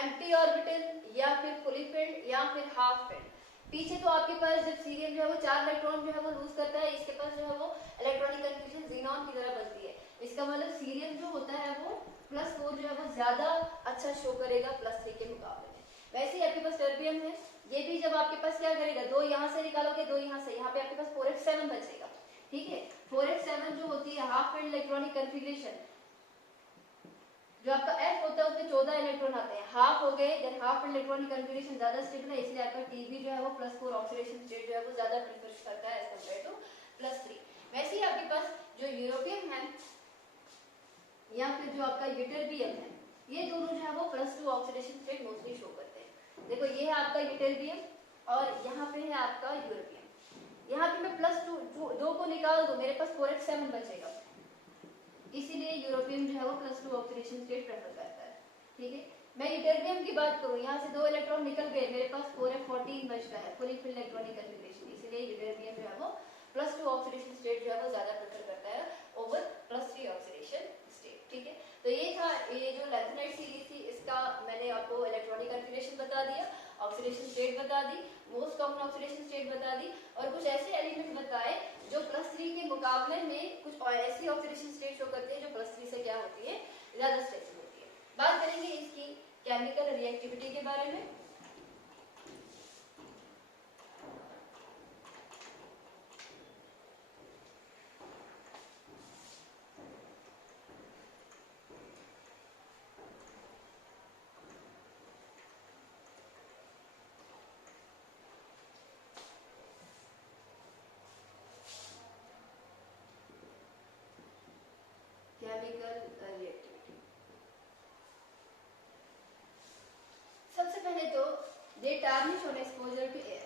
एम्प्टी ऑर्बिटल या फिर फुली फिल्ड या फिर हाफ फिल्ड। पीछे तो आपके पास जब सीरियम जो है वो 4 इलेक्ट्रॉन जो है वो लूज करता है, इसके पास जो है वो इलेक्ट्रॉनिक कन्फ्यूजन ज़ीनॉन की तरह बनती है। इसका मतलब सीरियम जो होता है वो +4 जो है वो ज्यादा अच्छा शो करेगा +3 के मुकाबले में। वैसे ही आपके पास टर्बियम है, ये भी जब आपके पास क्या करेगा, 2 यहाँ से निकालोगे 2 यहाँ से, यहाँ पे आपके पास 4s7 बचेगा। ठीक है, 4s7 जो होती है हाफ फिल्ड इलेक्ट्रॉनिक कन्फिग्रेशन, जो आपका F होता है उसमें 14 इलेक्ट्रॉन आते हैं, हाफ हो गए, देन हाफ इलेक्ट्रॉनिक कन्फिग्रेशन ज्यादा स्टेबल है, इसलिए आपका Tb जो है वो +4 ऑक्सीडेशन स्टेट जो है वो ज्यादा प्रेफर करता है एज कंपेयर टू +3। वैसे ही आपके पास जो यूरोपियम है या फिर जो आपका यूटेरबियम है, ये दोनों जो है वो +2 ऑक्सीडेशन स्टेट मोस्टली शो करते हैं। देखो ये है आपका यूटेरबियम और यहाँ पे है आपका यूरोपियम। यहाँ पे मैं +2 दो को निकाल दो, मेरे पास 4s7 बचेगा, इसीलिए यूरोपियम जो है वो +2 ऑक्सीडेशन स्टेट प्रेफर करता है। ठीक है, मैं यूटेरबियम की बात करूँ, यहाँ से 2 इलेक्ट्रॉन निकल गए, मेरे पास 4f14 बचता है, फुली फिल्ड इलेक्ट्रॉनिक कन्फिग्रेशन, इसीलिए यूटेरबियम जो है वो +2 ऑक्सीडेशन स्टेट जो है वो ज्यादा प्रेफर करता है ओवर +3 ऑक्सीडेशन स्टेट। ठीक है, तो ये था, ये जो लैंथेनाइट सीरीज थी इसका मैंने आपको इलेक्ट्रॉनिक कन्फिग्रेशन बता दिया, ऑक्सीडेशन स्टेट बता दी, मोस्ट कॉमन ऑक्सीडेशन स्टेट बता दी, और कुछ ऐसे एलिमेंट बताए जो मुकाबले में कुछ और ऐसी ऑक्सीडेशन स्टेट शो करती है जो +3 से क्या होती है, ज्यादा स्ट्रेचिंग होती है। बात करेंगे इसकी केमिकल रिएक्टिविटी के बारे में। केमिकल रिएक्टिविटी, सबसे पहले तो they tarnish on exposure to air.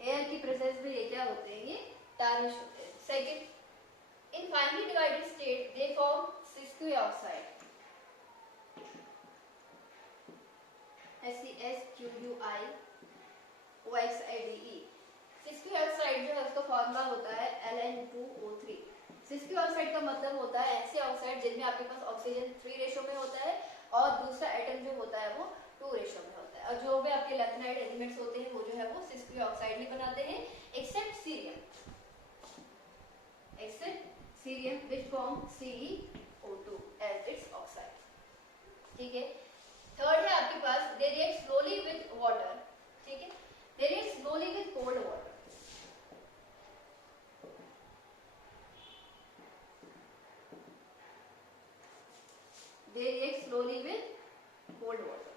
Air की प्रेजेंस में ये क्या होते हैं, ये टार्निश होते हैं। Second, in finely divided state they form sesquioxide, SeSQuioxide। Sesquioxide जो है उसका फॉर्मूला होता है Ln2O3। सिस्क्यू ऑक्साइड का मतलब होता है ऐसे ऑक्साइड जिनमें आपके पास ऑक्सीजन 3 रेशो में होता है और दूसरा एटम जो होता है वो 2 रेशो में होता है। और जो भी आपके लैंथेनाइड एलिमेंट्स होते हैं वो जो है वो सिस्क्यू ऑक्साइड ही बनाते हैं, except cerium which form CeO2 as its oxide। ठीक है। थर्ड है आपके पास they react slowly with water। ठीक है, they react slowly with cold water। They react slowly with cold water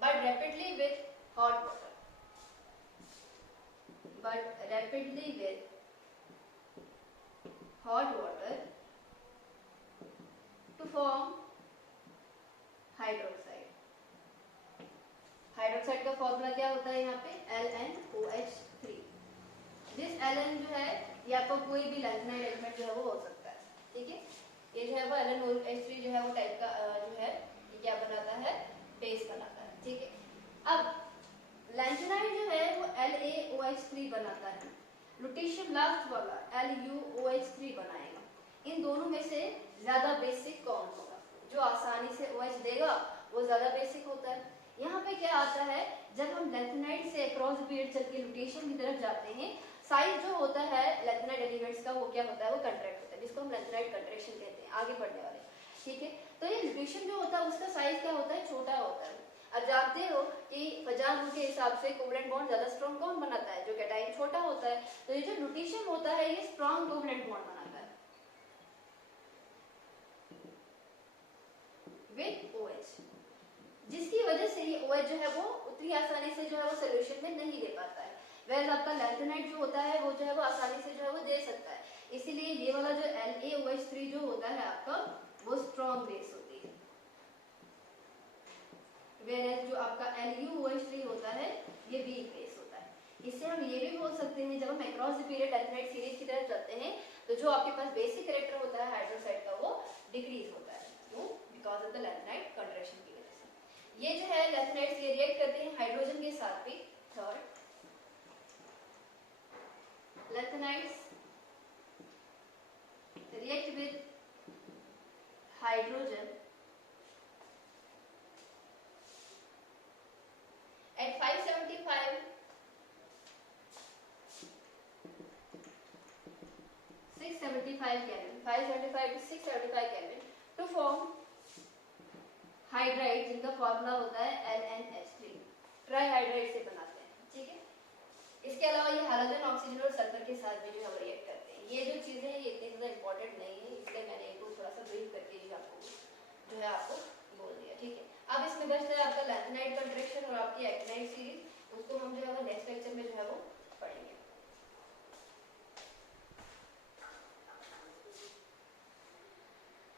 but rapidly with hot water, to form hydroxide. Hydroxide का फॉर्मूला क्या होता है यहाँ पे LnOH3। जिस Ln जो है ये आपको कोई भी लैंथेनाइड एलिमेंट जो है वो हो सकता है। ठीक है, ये जो है वो LnOH3 जो है वो टाइप का जो है ये क्या बनाता है, बेस बनाता है। ठीक है, अब लैंथेनाइड जो है वो LaOH3 बनाता है, लुटेशियम लास्ट वाला LuOH3 बनाएगा। इन दोनों में से ज्यादा बेसिक कौन होगा, जो आसानी से OH देगा वो ज्यादा बेसिक होता है। यहाँ पे क्या आता है, जब हम लैंथेनाइड से अक्रॉस पीरियड चल के लुटेशियम की तरफ जाते हैं, साइज जो होता है लैंथेनाइड एलिमेंट्स का वो क्या होता है, वो कंट्रैक्ट होता है, जिसको हम लैंथेनाइड कंट्रैक्शन कहते हैं आगे बढ़ने वाले। ठीक है, तो ये लुटेशियम जो होता है उसका साइज क्या होता है, छोटा होता है। अब जानते हो कि फजान रूल के हिसाब से कोवलेंट बॉन्ड ज्यादा स्ट्रॉन्ग कौन बनाता है, जो कैटाइन छोटा होता है। तो ये जो लुटेशियम होता है ये स्ट्रॉन्ग कोवलेंट बॉन्ड बनाता है विद OH, जिसकी वजह से ये OH जो है वो उतनी आसानी से जो है वो सोल्यूशन में नहीं दे पाता है। वैसे आपका लैंथेनाइड जो होता है वो जो है वो आसानी से जो है वो दे सकता है, इसीलिए ये वाला जो LaOH3 जो होता है आपका वो स्ट्रॉन्ग बेस होती है, वेयर जो आपका LuOH3 होता है ये वीक बेस होता है। इससे हम ये भी बोल सकते हैं जब हम across the period lanthanide series की तरफ चलते हैं तो जो आपके पास बेसिक कैरेक्टर होता है हाइड्रोक्साइड का वो डिक्रीज होता है, क्यों, because of the lanthanide contraction की वजह से। ये जो है लैंथेनाइड्स ये रिएक्ट करते हैं हाइड्रोजन के साथ भी। Third, lanthanides react with hydrogen at 575 675 Kelvin, 575 to 675 Kelvin to form hydride, जिनका फॉर्मूला होता है LnH3। ट्राईहाइड्राइड से बनाते हैं। ठीक है, इसके अलावा ये हाइड्रोजन, ऑक्सीजन और सल्फर के साथ भी जो है रिएक्ट करते हैं। ये जो चीजें हैं ये इतनी ज्यादा इंपॉर्टेंट नहीं है, इसलिए मैंने इनको थोड़ा सा ब्रीफ करके ही आपको जो है आपको बोल दिया। ठीक है, अब इसमें बचता है आपका लैंथेनाइड कंट्रैक्शन और आपकी एक्टिनाइड सीरीज, उसको हम जो है नेक्स्ट लेक्चर में जो